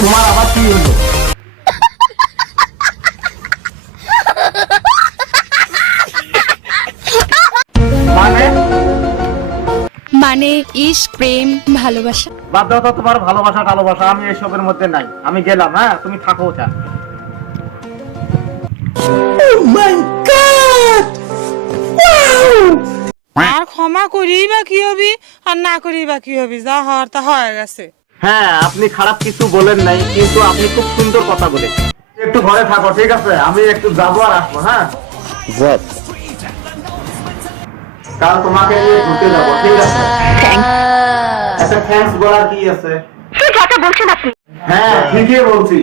তোমার আবার কি হলো? মানে মানে ইশক, প্রেম, ভালোবাসা। বাদ দাও তো তোমার ভালোবাসা টালোবাসা, আমি এসবের মধ্যে নাই। আমি গেলাম, হ্যাঁ তুমি থাকো ওটা। আর ক্ষমা করি বা কি হবি আর না করি বা কি হবি, যা হওয়ার তা হয়ে গেছে। হ্যাঁ আপনি খারাপ কিছু বলেন নাই, কিন্তু আপনি খুব সুন্দর কথা বলেছেন। একটু ঘরে থাকো, ঠিক আছে? আমি একটু যাবো আর আসবো, হ্যাঁ? কাল তোমাকে নিয়ে ঘুরতে যাবো, ঠিক আছে? আচ্ছা থ্যাঙ্কস বলার কি আছে? হ্যাঁ ঠিকই বলছি।